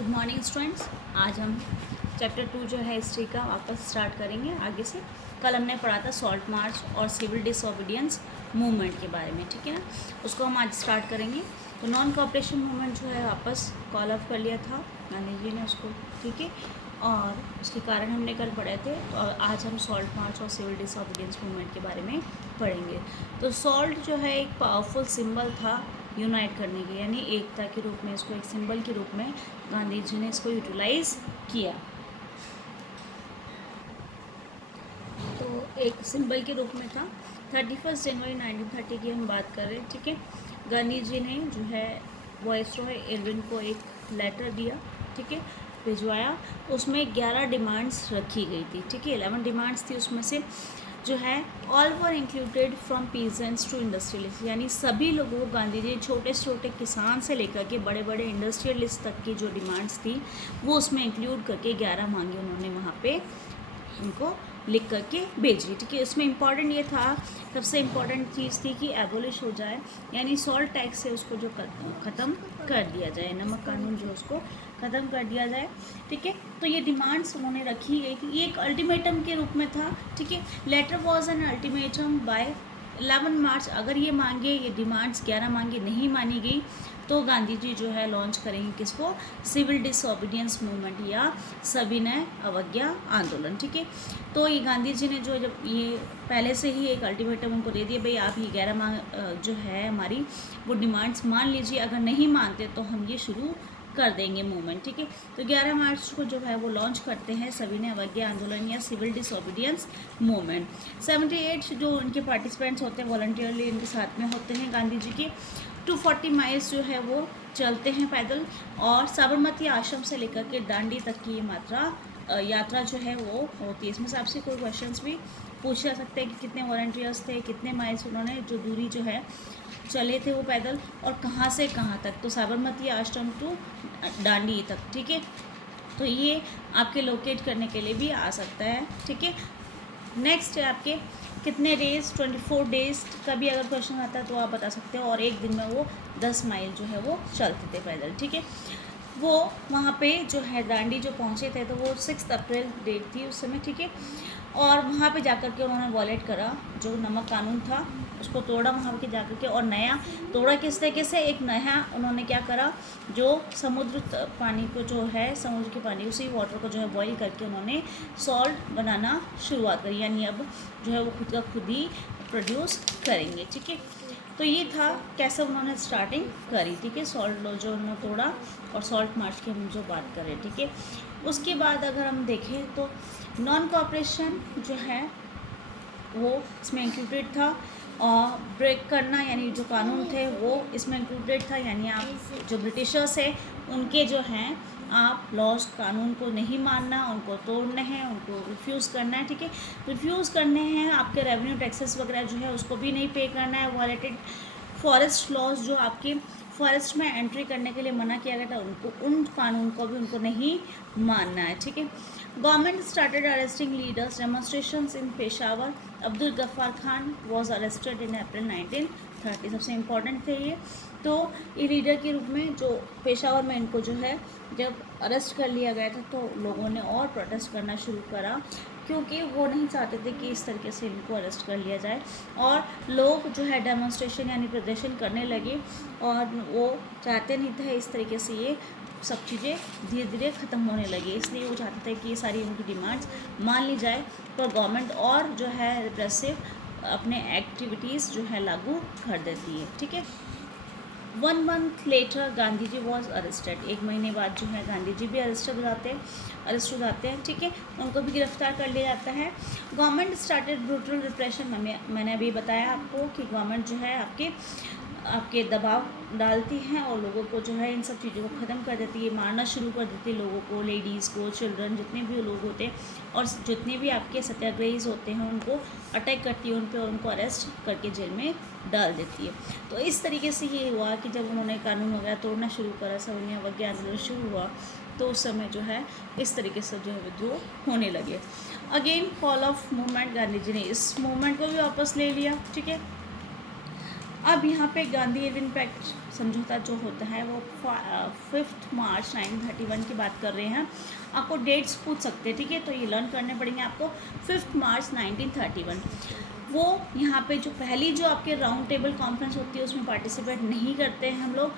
Good morning students. आज हम chapter 2 जो है हिस्ट्री का वापस स्टार्ट करेंगे आगे से। कल हमने पढ़ा था सॉल्ट मार्च और सिविल डिसओबीडियंस मूवमेंट के बारे में, ठीक है ना। उसको हम आज स्टार्ट करेंगे। तो नॉन कोऑपरेशन मूवमेंट जो है वापस कॉल ऑफ कर लिया था गांधी जी ने उसको, ठीक है। और उसके कारण हमने कल पढ़े थे और आज हम सॉल्ट मार्च और सिविल डिसओबीडियंस मूवमेंट के बारे में पढ़ेंगे। तो सॉल्ट जो है एक पावरफुल सिंबल था यूनाइट करने की, यानी एकता के रूप में, इसको एक सिंबल के रूप में गांधी जी ने इसको यूटिलाइज किया। तो एक सिंबल के रूप में था। 31 जनवरी 1930 की हम बात कर रहे हैं, ठीक है। गांधी जी ने जो है वाइसरॉय इरविन को एक लेटर दिया, ठीक है, भिजवाया। उसमें 11 डिमांड्स रखी गई थी, ठीक है। 11 डिमांड्स थी, उसमें से जो है all were included from peasants to industrialist, यानी सभी लोगों को गांधी जी छोटे से छोटे किसान से लेकर के बड़े बड़े इंडस्ट्रियलिस्ट तक की जो डिमांड्स थी वो उसमें इंक्लूड करके 11 मांगे उन्होंने वहाँ पे उनको लिख करके भेजी, ठीक है। इसमें इम्पॉर्टेंट ये था, सबसे इम्पॉर्टेंट चीज़ थी कि एबोलिश हो जाए, यानी सॉल्ट टैक्स है उसको जो ख़त्म कर दिया जाए, नमक कानून जो उसको ख़त्म कर दिया जाए, ठीक है। तो ये डिमांड्स उन्होंने रखी गई थी, ये एक अल्टीमेटम के रूप में था, ठीक है। Later was an ultimatum by 11 March. अगर ये मांगे, ये डिमांड्स 11 मांगे नहीं मानी गई तो गांधी जी जो है लॉन्च करेंगे किसको, सिविल डिसओबीडियंस मूवमेंट या सविनय अवज्ञा आंदोलन, ठीक है। तो ये गांधी जी ने जो जब ये पहले से ही एक अल्टीमेटम उनको दे दिया, भाई आप ये 11 मांग जो है हमारी वो डिमांड्स मान लीजिए, अगर नहीं मानते तो हम ये शुरू कर देंगे मूवमेंट, ठीक है। तो 11 मार्च को जो है वो लॉन्च करते हैं सविनय अवज्ञा आंदोलन या सिविल डिसओबीडियंस मूवमेंट। 78 जो उनके पार्टिसिपेंट्स होते हैं वॉलंटियरली इनके साथ में होते हैं गांधी जी के। 240 माइल्स जो है वो चलते हैं पैदल, और साबरमती आश्रम से लेकर के दांडी तक की ये यात्रा जो है वो होती है। इसमें से आपसे कोई क्वेश्चंस भी पूछ जा सकते हैं कि कितने वॉलंटियर्स थे, कितने माइल्स उन्होंने जो दूरी जो है चले थे वो पैदल, और कहाँ से कहाँ तक। तो साबरमती आश्रम टू दांडी तक, ठीक है। तो ये आपके लोकेट करने के लिए भी आ सकता है, ठीक है। नेक्स्ट है आपके कितने डेज, 24 डेज का भी अगर क्वेश्चन आता है तो आप बता सकते हो, और एक दिन में वो 10 माइल जो है वो चलते थे पैदल, ठीक है। वो वहाँ पे जो है दांडी जो पहुँचे थे तो वो 6 अप्रैल डेट थी उस समय, ठीक है। और वहाँ पे जाकर के उन्होंने वॉलेट करा, जो नमक कानून था उसको तोड़ा वहाँ के जाकर के, और नया तोड़ा किस तरीके से, एक नया उन्होंने क्या करा, जो समुद्र पानी को जो है समुद्र के पानी उसी वाटर को जो है बॉईल करके उन्होंने सॉल्ट बनाना शुरुआत करी, यानी अब जो है वो खुद का खुद ही प्रोड्यूस करेंगे, ठीक है। तो ये था कैसे उन्होंने स्टार्टिंग करी, ठीक है। सॉल्ट जो उन्होंने तोड़ा और सॉल्ट मार्च की हम जो बात करें, ठीक है। उसके बाद अगर हम देखें तो नॉन कोऑपरेशन जो है वो इसमें इंक्लूडेड था, और ब्रेक करना यानी जो कानून थे वो इसमें इंक्लूडेड था, यानी आप जो ब्रिटिशर्स है उनके जो हैं आप लॉज कानून को नहीं मानना, उनको तोड़ने हैं, उनको रिफ्यूज़ करना है, ठीक है। रिफ्यूज़ करने हैं, आपके रेवेन्यू टैक्सेस वगैरह जो है उसको भी नहीं पे करना है। वायलेटेड फॉरेस्ट लॉज, जो आपके फॉरेस्ट में एंट्री करने के लिए मना किया गया था, उनको उन कानून को भी उनको नहीं मानना है, ठीक है। Government started arresting leaders, demonstrations in Peshawar. Abdul Ghaffar Khan was arrested in April 1930, सबसे इम्पॉर्टेंट थे ये। तो ये लीडर के रूप में जो पेशावर में इनको जो है जब अरेस्ट कर लिया गया था तो लोगों ने और प्रोटेस्ट करना शुरू करा, क्योंकि वो नहीं चाहते थे कि इस तरीके से इनको अरेस्ट कर लिया जाए, और लोग जो है डेमोन्स्ट्रेशन यानी प्रदर्शन करने लगे, और वो चाहते नहीं थे इस तरीके से ये सब चीज़ें धीरे धीरे ख़त्म होने लगी, इसलिए वो चाहते थे कि ये सारी उनकी डिमांड्स मान ली जाए, पर गवर्नमेंट और जो है रिप्रेसिव अपने एक्टिविटीज़ जो है लागू कर देती है, ठीक है। 1 month later Gandhi ji was arrested, 1 महीने बाद जो है गांधी जी भी अरेस्ट हो जाते हैं, ठीक है। उनको भी गिरफ्तार कर लिया जाता है। गवर्नमेंट स्टार्टेड ब्रूटल रिप्रेशन, मैंने अभी बताया आपको कि गवर्नमेंट जो है आपके दबाव डालती हैं और लोगों को जो है इन सब चीज़ों को ख़त्म कर देती है, मारना शुरू कर देती है लोगों को, लेडीज़ को, चिल्ड्रन, जितने भी लोग होते हैं, और जितने भी आपके सत्याग्रहीज होते हैं उनको अटैक करती है, उन पर उनको अरेस्ट करके जेल में डाल देती है। तो इस तरीके से ये हुआ कि जब उन्होंने कानून वगैरह तोड़ना शुरू करा, सविनय अवज्ञा आंदोलन शुरू हुआ, तो उस समय जो है इस तरीके से जो है विद्रोह होने लगे। Again call off movement, Gandhi ji ने इस मूवमेंट को भी वापस ले लिया, ठीक है। अब यहाँ पे गांधी इरविन पैक्ट समझौता जो होता है वो 5 मार्च 1931 की बात कर रहे हैं। आपको डेट्स पूछ सकते हैं, ठीक है, तो ये लर्न करने पड़ेंगे आपको। 5 मार्च 1931 वो यहाँ पे जो पहली जो आपके राउंड टेबल कॉन्फ्रेंस होती है उसमें पार्टिसिपेट नहीं करते हैं हम लोग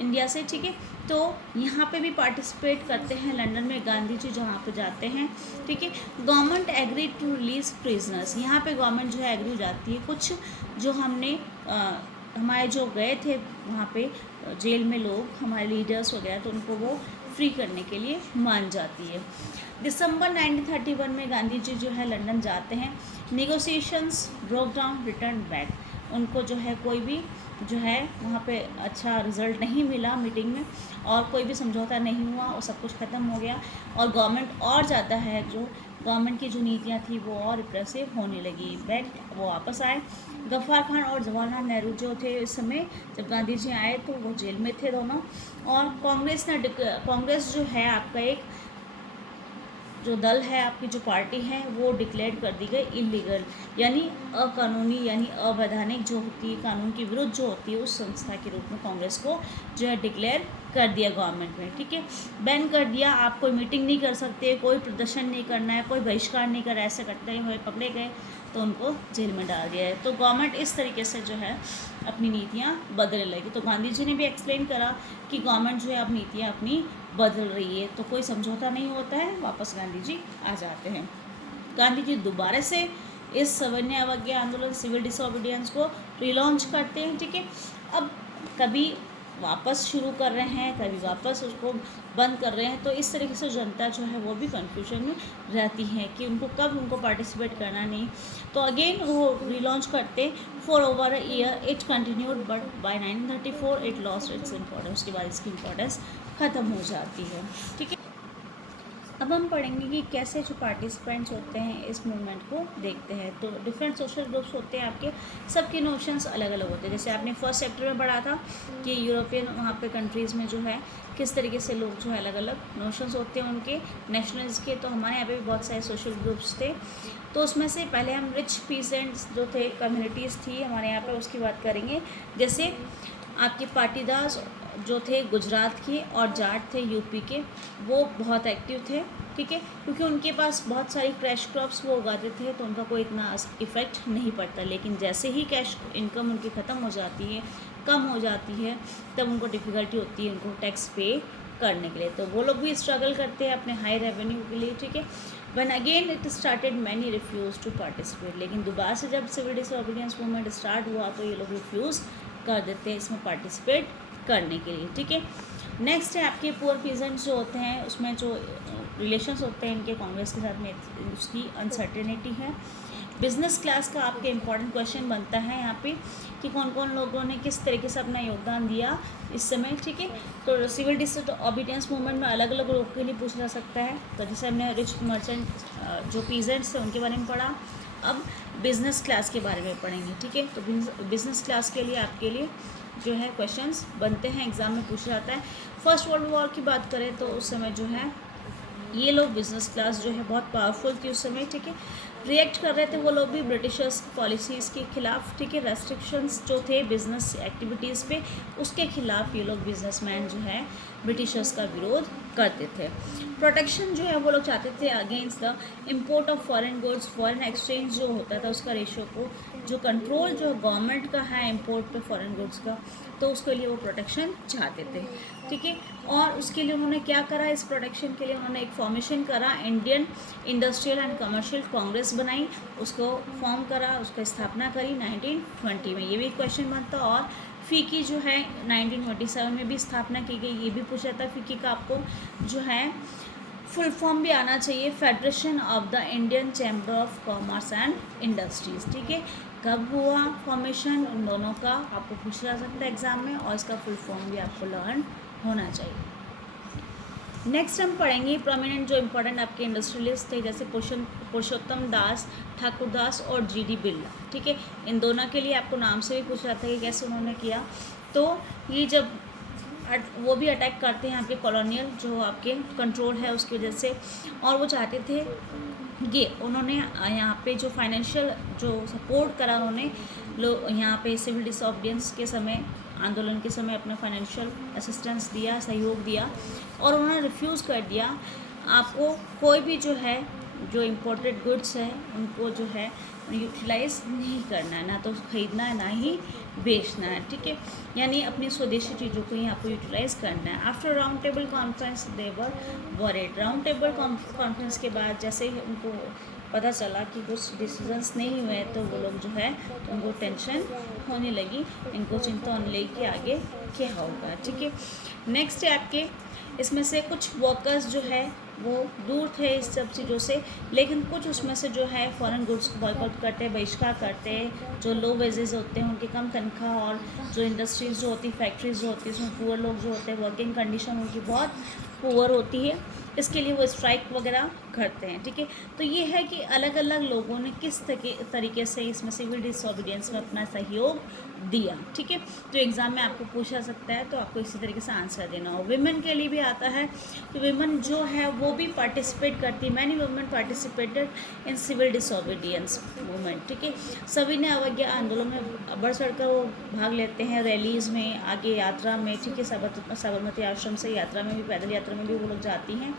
इंडिया से, ठीक है। तो यहाँ पे भी पार्टिसिपेट करते हैं लंदन में गांधी जी जहाँ पे जाते हैं, ठीक है। Government agree to release prisoners, यहाँ पे गवर्नमेंट जो है एग्री हो जाती है, कुछ जो हमारे जो गए थे वहाँ पे जेल में लोग, हमारे लीडर्स वगैरह, तो उनको वो फ्री करने के लिए मान जाती है। दिसंबर 1931 में गांधी जी जो है लंदन जाते हैं। Negotiations broke down, return back, उनको जो है कोई भी जो है वहाँ पे अच्छा रिजल्ट नहीं मिला मीटिंग में, और कोई भी समझौता नहीं हुआ और सब कुछ ख़त्म हो गया। और गवर्नमेंट और ज़्यादा है, जो गवर्नमेंट की जो नीतियाँ थी वो और रिप्रेसिव होने लगी। बैक वो वापस आए। गफ्फार खान और जवाहरलाल नेहरू जो थे इस समय, जब गांधी जी आए तो वो जेल में थे दोनों। और कांग्रेस जो है आपका एक जो दल है, आपकी जो पार्टी है, वो डिक्लेयर कर दी गई इलीगल, यानी अकानूनी, यानी अवैधानिक जो होती है, कानून के विरुद्ध जो होती है, उस संस्था के रूप में कांग्रेस को जो है डिक्लेयर कर दिया गवर्नमेंट में, ठीक है। बैन कर दिया, आप कोई मीटिंग नहीं कर सकते, कोई प्रदर्शन नहीं करना है, कोई बहिष्कार नहीं कर, ऐसे करते हुए पकड़े गए तो उनको जेल में डाल दिया है। तो गवर्नमेंट इस तरीके से जो है अपनी नीतियाँ बदलने लगी। तो गांधी जी ने भी एक्सप्लेन करा कि गवर्नमेंट जो है अब नीतियाँ अपनी बदल रही है, तो कोई समझौता नहीं होता है, वापस गांधी जी आ जाते हैं। गांधी जी दोबारा से इस सवर्णीय अवज्ञा आंदोलन, सिविल डिसोबीडियंस को रिलॉन्च करते हैं, ठीक है। अब कभी वापस शुरू कर रहे हैं, कभी वापस उसको बंद कर रहे हैं, तो इस तरीके से जनता जो है वो भी कन्फ्यूजन में रहती है कि उनको पार्टिसिपेट करना नहीं। तो अगेन वो रिलॉन्च करते for over a year, it continued, but by 1934 it lost its importance, उसके बाद इसकी इम्पोर्टेंस ख़त्म हो जाती है, ठीक है। अब हम पढ़ेंगे कि कैसे जो पार्टिसिपेंट्स होते हैं इस मूवमेंट को देखते हैं। तो डिफरेंट सोशल ग्रुप्स होते हैं आपके, सबके नोशंस अलग अलग होते हैं। जैसे आपने फर्स्ट चैप्टर में पढ़ा था कि यूरोपियन वहाँ पे कंट्रीज़ में जो है किस तरीके से लोग जो है अलग अलग नोशंस होते हैं उनके नेशनल्स के। तो हमारे यहाँ पे भी बहुत सारे सोशल ग्रुप्स थे। तो उसमें से पहले हम रिच पीसेंट्स जो थे, कम्युनिटीज़ थी हमारे यहाँ पर, उसकी बात करेंगे। जैसे आपके पाटीदार जो थे गुजरात के और जाट थे यूपी के, वो बहुत एक्टिव थे, ठीक है, क्योंकि उनके पास बहुत सारी कैश क्रॉप्स वो उगाते थे, तो उनका कोई इतना इफ़ेक्ट नहीं पड़ता। लेकिन जैसे ही कैश इनकम उनकी ख़त्म हो जाती है, कम हो जाती है, तब उनको डिफ़िकल्टी होती है उनको टैक्स पे करने के लिए। तो वो लोग भी स्ट्रगल करते हैं अपने हाई रेवेन्यू के लिए, ठीक है। Once again it started many refuse to participate, लेकिन दोबारा से जब सिविल डिसोबीडियंस मूवमेंट स्टार्ट हुआ तो ये लोग रिफ्यूज़ कर देते हैं इसमें पार्टिसिपेट करने के लिए, ठीक है। नेक्स्ट है आपके पुअर पीजेंट्स जो होते हैं, उसमें जो रिलेशंस होते हैं इनके कांग्रेस के साथ में, उसकी अनसर्टेनिटी है। बिजनेस क्लास का आपके इम्पॉर्टेंट क्वेश्चन बनता है यहाँ पे कि कौन कौन लोगों ने किस तरीके से अपना योगदान दिया इस समय, ठीक है। तो सिविल डिसोबीडियंस मूवमेंट में अलग अलग लोगों के लिए पूछा जा सकता है। तो जैसे हमने रिच मर्चेंट जो पीजेंट्स थे उनके बारे में पढ़ा, अब बिज़नेस क्लास के बारे में पढ़ेंगे, ठीक है। तो बिज़नेस क्लास के लिए आपके लिए जो है क्वेश्चंस बनते हैं, एग्ज़ाम में पूछा जाता है। फर्स्ट वर्ल्ड वॉर की बात करें तो उस समय जो है ये लोग बिज़नेस क्लास जो है बहुत पावरफुल थी उस समय, ठीक है। रिएक्ट कर रहे थे वो लोग भी ब्रिटिशर्स पॉलिसीज़ के ख़िलाफ़, ठीक है। रेस्ट्रिक्शंस जो थे बिज़नेस एक्टिविटीज़ पे, उसके ख़िलाफ़ ये लोग बिजनेसमैन जो है ब्रिटिशर्स का विरोध करते थे। प्रोटेक्शन जो है वो लोग चाहते थे against the import of foreign goods, foreign exchange जो होता था उसका रेशियो को, जो कंट्रोल जो गवर्नमेंट का है इम्पोर्ट पे फॉरेन गुड्स का, तो उसके लिए वो प्रोटेक्शन चाहते थे, ठीक है। और उसके लिए उन्होंने क्या करा, इस प्रोटेक्शन के लिए उन्होंने एक फॉर्मेशन करा, Indian industrial and commercial Congress बनाई, उसको फॉर्म करा, उसकी स्थापना करी 1920 में। ये भी क्वेश्चन बनता। और फ़िकी जो है 1927 में भी स्थापना की गई, ये भी पूछा था फ़िकी का आपको जो है फुल फॉर्म भी आना चाहिए, federation of the Indian chamber of commerce and industries, ठीक है। कब हुआ फॉर्मेशन, उन दोनों का आपको पूछा जा सकता है एग्ज़ाम में, और इसका फुल फॉर्म भी आपको लर्न होना चाहिए। नेक्स्ट हम पढ़ेंगे प्रोमिनेंट जो इम्पोर्टेंट आपके इंडस्ट्रियलिस्ट थे, जैसे पुरुषोत्तम दास, ठाकुर दास और जीडी बिरला, ठीक है। इन दोनों के लिए आपको नाम से भी पूछा जाता है कि कैसे उन्होंने किया। तो ये जब वो भी अटैक करते हैं आपके कॉलोनियल जो आपके कंट्रोल है उसकी वजह से। और वो चाहते थे ये उन्होंने यहाँ पे जो फाइनेंशियल जो सपोर्ट करा उन्होंने यहाँ पे सिविल डिसऑबिडियंस के समय, आंदोलन के समय अपना फाइनेंशियल असिस्टेंस दिया, सहयोग दिया। और उन्होंने रिफ्यूज़ कर दिया आपको कोई भी जो है जो इम्पोर्टेड गुड्स है उनको जो है यूटिलाइज़ नहीं करना है, ना तो ख़रीदना है ना ही बेचना है, ठीक है। यानी अपनी स्वदेशी चीज़ों को ही आपको यूटिलाइज़ करना है। आफ्टर राउंड टेबल कॉन्फ्रेंस दे वर वरीड। राउंड टेबल कॉन्फ्रेंस के बाद जैसे ही उनको पता चला कि कुछ डिसीजंस नहीं हुए तो वो लोग जो है उनको टेंशन होने लगी, इनको चिंता होने लगी कि आगे क्या होगा, ठीक है। नेक्स्ट है आपके इसमें से कुछ वर्कर्स जो है वो दूर थे इस सब चीज़ों से, लेकिन कुछ उसमें से जो है फॉरेन गुड्स को बॉयकॉट करते, बहिष्कार करते, जो लो वेजेस होते हैं उनकी कम तनख्वाह, और जो इंडस्ट्रीज़ जो होती, फैक्ट्रीज जो होती है उसमें पुअर लोग जो होते हैं वर्किंग कंडीशन उनकी बहुत पुअर होती है, इसके लिए वो स्ट्राइक वगैरह करते हैं, ठीक है। तो ये है कि अलग अलग लोगों ने किस तरीके से इसमें सिविल डिसऑबिडियंस में अपना सहयोग दिया, ठीक है। तो एग्ज़ाम में आपको पूछा सकता है, तो आपको इसी तरीके से आंसर देना हो। विमेन के लिए भी आता है कि विमेन जो है वो भी पार्टिसिपेट करती, many women participated in civil disobedience movement, ठीक है। सभी ने अवज्ञा आंदोलन में बढ़ चढ़ कर वो भाग लेते हैं, रैलीज़ में, आगे यात्रा में, ठीक है। साबरमती आश्रम से यात्रा में भी, पैदल यात्रा में भी वो लोग जाती हैं।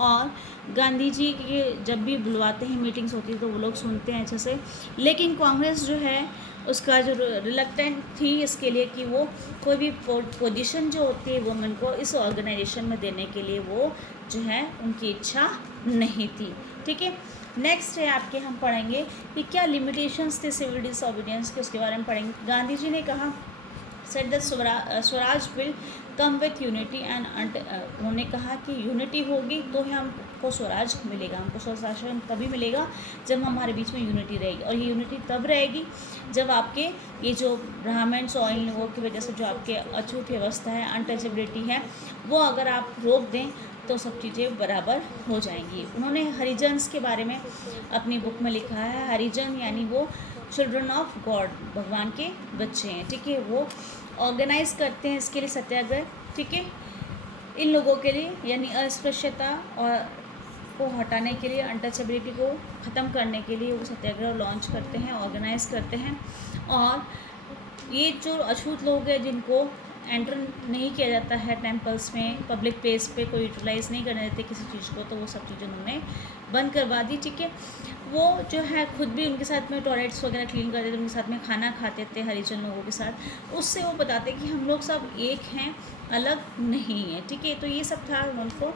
और गांधी जी के जब भी बुलवाते हैं, मीटिंग्स होती है तो वो लोग सुनते हैं अच्छे से। लेकिन कांग्रेस जो है उसका जो रिलक्टेंट थी इसके लिए कि वो कोई भी पोजीशन जो होती है वुमेन को इस ऑर्गेनाइजेशन में देने के लिए वो जो है उनकी इच्छा नहीं थी, ठीक है। नेक्स्ट है आपके हम पढ़ेंगे कि क्या लिमिटेशंस थे सिविल डिसऑबिडियंस के, उसके बारे में पढ़ेंगे। गांधी जी ने कहा set the Swaraj will come with unity and उन्होंने कहा कि यूनिटी होगी तो ही हमको स्वराज मिलेगा, हमको स्वशासन तभी मिलेगा जब हमारे बीच में यूनिटी रहेगी। और ये यूनिटी तब रहेगी जब आपके ये जो ब्राह्मण्स और इन लोगों की वजह से जो आपके अछूत व्यवस्था है, अनटचेबिलिटी है, वो अगर आप रोक दें तो सब चीज़ें बराबर हो जाएंगी। उन्होंने हरिजन्स के बारे में अपनी बुक में लिखा है। हरिजन यानी वो चिल्ड्रन ऑफ गॉड, भगवान के बच्चे हैं, ठीक है। वो ऑर्गेनाइज करते हैं इसके लिए सत्याग्रह, ठीक है। इन लोगों के लिए यानी अस्पृश्यता और को हटाने के लिए, अनटचेबिलिटी को ख़त्म करने के लिए वो सत्याग्रह लॉन्च करते हैं, ऑर्गेनाइज करते हैं। और ये जो अछूत लोग हैं जिनको एंटर नहीं किया जाता है टेम्पल्स में, पब्लिक प्लेस पे कोई यूटिलाइज़ नहीं करने देते किसी चीज़ को, तो वो सब चीज़ें उन्होंने बंद करवा दी, ठीक है। वो जो है खुद भी उनके साथ में टॉयलेट्स वगैरह क्लीन करते थे, उनके साथ में खाना खाते थे हरिजन लोगों के साथ। उससे वो बताते कि हम लोग सब एक हैं, अलग नहीं है, ठीक है। तो ये सब था उनको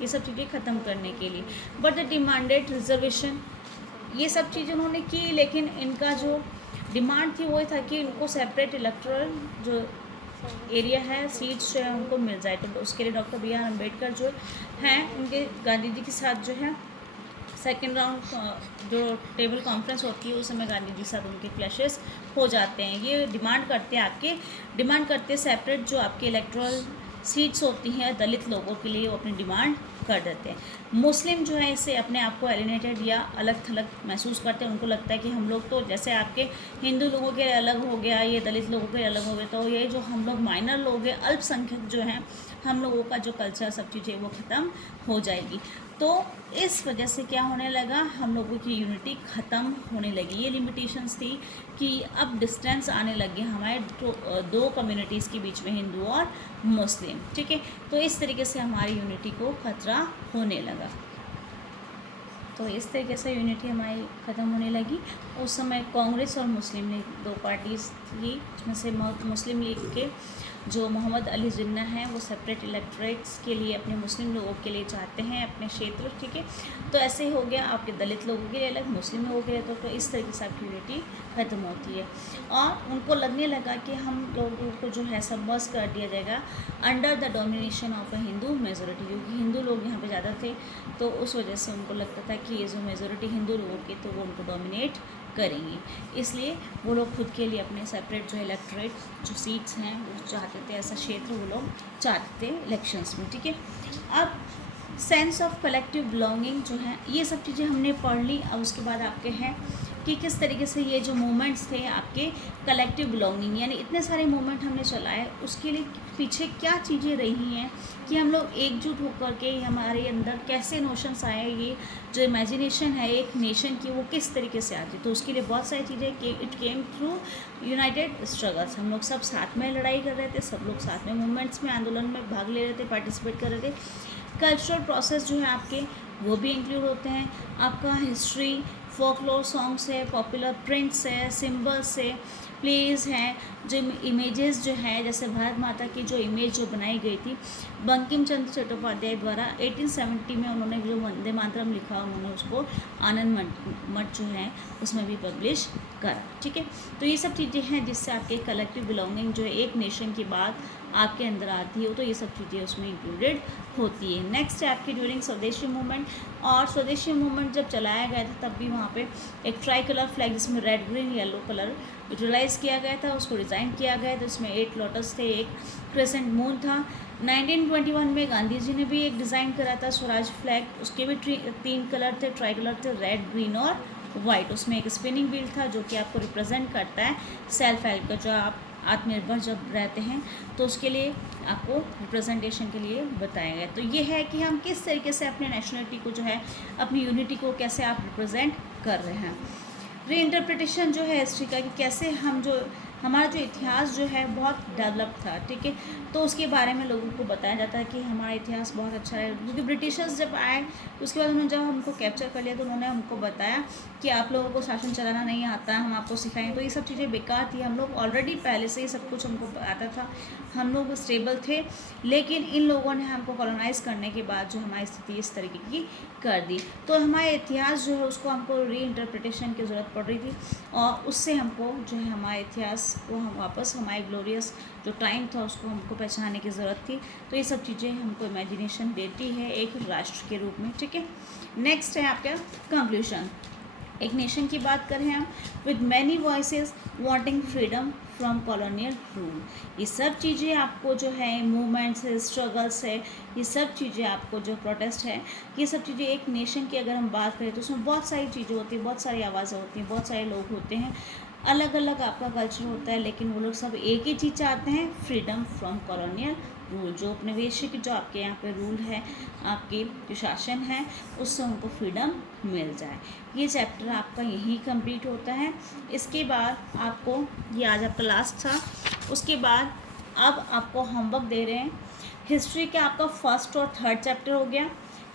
ये सब चीज़ें ख़त्म करने के लिए। बट द डिमांडेड रिजर्वेशन, ये सब चीज़ें उन्होंने की, लेकिन इनका जो डिमांड थी वो था कि इनको सेपरेट इलेक्टोरल जो एरिया है, सीट्स जो है उनको मिल जाए। तो उसके लिए डॉक्टर बी आर अम्बेडकर जो हैं उनके गांधी जी के साथ जो है सेकेंड राउंड जो टेबल कॉन्फ्रेंस होती है उस समय गांधी जी के साथ उनके क्लैशेस हो जाते हैं। ये डिमांड करते हैं सेपरेट जो आपके इलेक्टोरल सीट्स होती हैं दलित लोगों के लिए, वो अपनी डिमांड कर देते हैं। मुस्लिम जो है इससे अपने आप को एलिनेटेड या अलग थलग महसूस करते हैं। उनको लगता है कि हम लोग तो जैसे आपके हिंदू लोगों के लिए अलग हो गया, ये दलित लोगों के लिए अलग हो गया, तो ये जो हम लोग माइनर लोग हैं, अल्पसंख्यक जो हैं, हम लोगों का जो कल्चर सब चीज़ें वो ख़त्म हो जाएगी। तो इस वजह से क्या होने लगा, हम लोगों की यूनिटी ख़त्म होने लगी। ये लिमिटेशंस थी कि अब डिस्टेंस आने लगे हमारे दो कम्युनिटीज़ के बीच में, हिंदू और मुस्लिम, ठीक है। तो इस तरीके से हमारी यूनिटी को खतरा होने लगा। तो इस तरीके से यूनिटी हमारी ख़त्म होने लगी। उस समय कांग्रेस और मुस्लिम लीग दो पार्टीज़ थी, जिसमें से मुस्लिम लीग के जो मोहम्मद अली जिन्ना हैं वो सेपरेट इलेक्टोरेट्स के लिए अपने मुस्लिम लोगों के लिए चाहते हैं अपने क्षेत्र, ठीक है। तो ऐसे ही हो गया आपके दलित लोगों के लिए अलग, मुस्लिम लोगों के लिए तो इस तरीके से आपकी यूनिटी ख़त्म होती है। और उनको लगने लगा कि हम लोगों को जो है सबमर्ज कर दिया जाएगा under the domination of a Hindu majority, क्योंकि हिंदू लोग यहाँ पे ज़्यादा थे, तो उस वजह से उनको लगता था कि ये जो मेजोरिटी हिंदू लोगों की तो वो उनको डोमिनेट करेंगी। इसलिए वो लोग खुद के लिए अपने सेपरेट जो इलेक्टोरेट जो सीट्स हैं वो चाहते थे, ऐसा क्षेत्र वो लोग चाहते थे इलेक्शंस में, ठीक है। अब सेंस ऑफ कलेक्टिव बिलोंगिंग जो है, ये सब चीज़ें हमने पढ़ ली। अब उसके बाद आपके हैं कि किस तरीके से ये जो मूवमेंट्स थे आपके कलेक्टिव बिलोंगिंग, यानी इतने सारे मूवमेंट हमने चलाए, उसके लिए पीछे क्या चीज़ें रही हैं कि हम लोग एकजुट होकर के हमारे अंदर कैसे नोशंस आए, ये जो इमेजिनेशन है एक नेशन की वो किस तरीके से आती। तो उसके लिए बहुत सारी चीज़ें कि it came through United struggles. हम लोग सब साथ में लड़ाई कर रहे थे, सब लोग साथ में मूवमेंट्स में, आंदोलन में भाग ले रहे थे, पार्टिसिपेट कर रहे थे। कल्चरल प्रोसेस जो है आपके वो भी इंक्लूड होते हैं। आपका हिस्ट्री, फोकलोर सॉन्ग्स है, पॉपुलर प्रिंट्स है, सिम्बल्स है, प्लेज हैं, जो इमेजेस जो है, जैसे भारत माता की जो इमेज जो बनाई गई थी बंकिम चंद्र चट्टोपाध्याय द्वारा 1870 में, उन्होंने जो वंदे मातरम लिखा, उन्होंने उसको आनंद मठ जो है उसमें भी पब्लिश करा। ठीक है, तो ये सब चीज़ें हैं जिससे आपके कलेक्टिव बिलोंगिंग जो है एक नेशन की बात आपके अंदर आती है, तो ये सब चीज़ें उसमें इंक्लूडेड होती है। नेक्स्ट है आपकी ड्यूरिंग स्वदेशी मूवमेंट, और स्वदेशी मूवमेंट जब चलाया गया था तब भी वहाँ पे एक ट्राई कलर फ्लैग जिसमें red green yellow colour utilise किया गया था, उसको डिज़ाइन किया गया था। उसमें 8 लोटस थे, एक क्रेसेंट मून था। 1921 में गांधी जी ने भी एक डिज़ाइन करा था स्वराज फ्लैग, उसके भी 3 कलर थे, ट्राई कलर थे, रेड ग्रीन और वाइट। उसमें एक स्पिनिंग व्हील था जो कि आपको रिप्रेजेंट करता है सेल्फ हेल्प का, जो आप आत्मनिर्भर जब रहते हैं तो उसके लिए आपको रिप्रेजेंटेशन के लिए बताया गया। तो ये है कि हम किस तरीके से अपने नेशनलिटी को जो है, अपनी यूनिटी को कैसे आप रिप्रेजेंट कर रहे हैं। रीइंटरप्रिटेशन जो है हिस्ट्री का, कि कैसे हम जो हमारा जो इतिहास जो है बहुत डेवलप था। ठीक है, तो उसके बारे में लोगों को बताया जाता है कि हमारा इतिहास बहुत अच्छा है। क्योंकि ब्रिटिशर्स जब आए उसके बाद उन्होंने जब हमको कैप्चर कर लिया तो उन्होंने हमको बताया कि आप लोगों को शासन चलाना नहीं आता, हम आपको सिखाएं। तो ये सब चीज़ें बेकार थी, हम लोग ऑलरेडी पहले से ही सब कुछ हमको आता था, हम लोग स्टेबल थे। लेकिन इन लोगों ने हमको कॉलोनाइज करने के बाद जो हमारी स्थिति इस तरीके की कर दी, तो हमारे इतिहास जो है उसको हमको रीइंटरप्रिटेशन की ज़रूरत पड़ रही थी, और उससे हमको जो है हमारे इतिहास को हम वापस, हमारे ग्लोरियस जो टाइम था उसको हमको पहचानने की ज़रूरत थी। तो ये सब चीज़ें हमको इमेजिनेशन देती है एक राष्ट्र के रूप में। ठीक है, नेक्स्ट है आपका कंक्लूजन। एक नेशन की बात करें हम, with many voices wanting freedom from colonial rule. ये सब चीज़ें आपको जो है मूवमेंट्स है, स्ट्रगल्स है, ये सब चीज़ें आपको जो प्रोटेस्ट है, ये सब चीज़ें एक नेशन की अगर हम बात करें तो उसमें बहुत सारी चीज़ें होती हैं, बहुत सारी आवाज़ें होती हैं, बहुत सारे लोग होते हैं, अलग अलग आपका कल्चर होता है, लेकिन वो लोग सब एक ही चीज़ चाहते हैं, फ्रीडम फ्रॉम कॉलोनियल रूल। जो उपनिवेशिक जो आपके यहाँ पे रूल है, आपकी जो शासन है, उससे उनको फ्रीडम मिल जाए। ये चैप्टर आपका यहीं कंप्लीट होता है। इसके बाद आपको, ये आज आपका लास्ट था, उसके बाद अब आपको होमवर्क दे रहे हैं। हिस्ट्री का आपका फर्स्ट और थर्ड चैप्टर हो गया,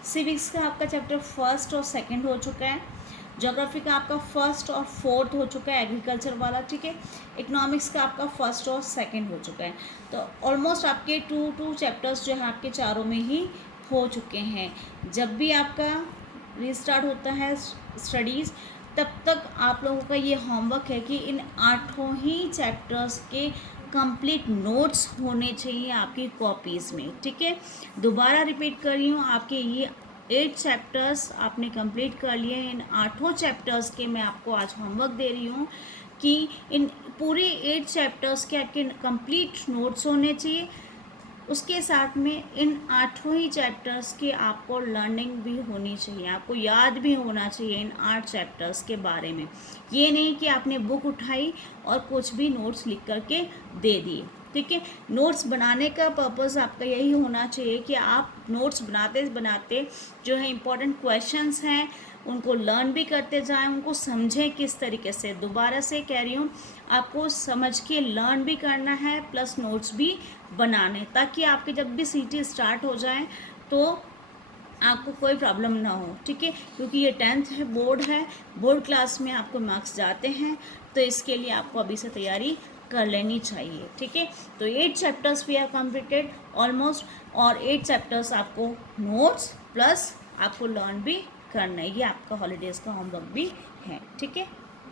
सिविक्स का आपका चैप्टर फर्स्ट और सेकेंड हो चुका है, ज्योग्राफी का आपका फर्स्ट और फोर्थ हो चुका है, एग्रीकल्चर वाला। ठीक है, इकोनॉमिक्स का आपका फर्स्ट और सेकंड हो चुका है। तो ऑलमोस्ट आपके टू चैप्टर्स जो है आपके चारों में ही हो चुके हैं। जब भी आपका रीस्टार्ट होता है स्टडीज़, तब तक आप लोगों का ये होमवर्क है कि इन 8 ही चैप्टर्स के कंप्लीट नोट्स होने चाहिए आपकी कॉपीज़ में। ठीक है, दोबारा रिपीट कर रही हूँ, आपके ये 8 चैप्टर्स आपने कंप्लीट कर लिए। इन 8 चैप्टर्स के मैं आपको आज होमवर्क दे रही हूँ कि इन पूरे 8 चैप्टर्स के आपके कंप्लीट नोट्स होने चाहिए। उसके साथ में इन 8 ही चैप्टर्स की आपको लर्निंग भी होनी चाहिए, आपको याद भी होना चाहिए इन 8 चैप्टर्स के बारे में। ये नहीं कि आपने बुक उठाई और कुछ भी नोट्स लिख करके दे दिए। ठीक है, नोट्स बनाने का पर्पस आपका यही होना चाहिए कि आप नोट्स बनाते बनाते जो है इम्पोर्टेंट क्वेश्चंस हैं उनको लर्न भी करते जाएं, उनको समझें किस तरीके से। दोबारा से कह रही हूँ, आपको समझ के लर्न भी करना है प्लस नोट्स भी बनाने, ताकि आपके जब भी सीटी स्टार्ट हो जाए तो आपको कोई प्रॉब्लम ना हो। ठीक है, क्योंकि ये 10th है, बोर्ड क्लास में आपको मार्क्स जाते हैं, तो इसके लिए आपको अभी से तैयारी कर लेनी चाहिए। ठीक है, तो 8 chapters we are completed almost, और 8 चैप्टर्स आपको नोट्स प्लस आपको लर्न भी करना है। ये आपका हॉलीडेज़ का होमवर्क भी है। ठीक है।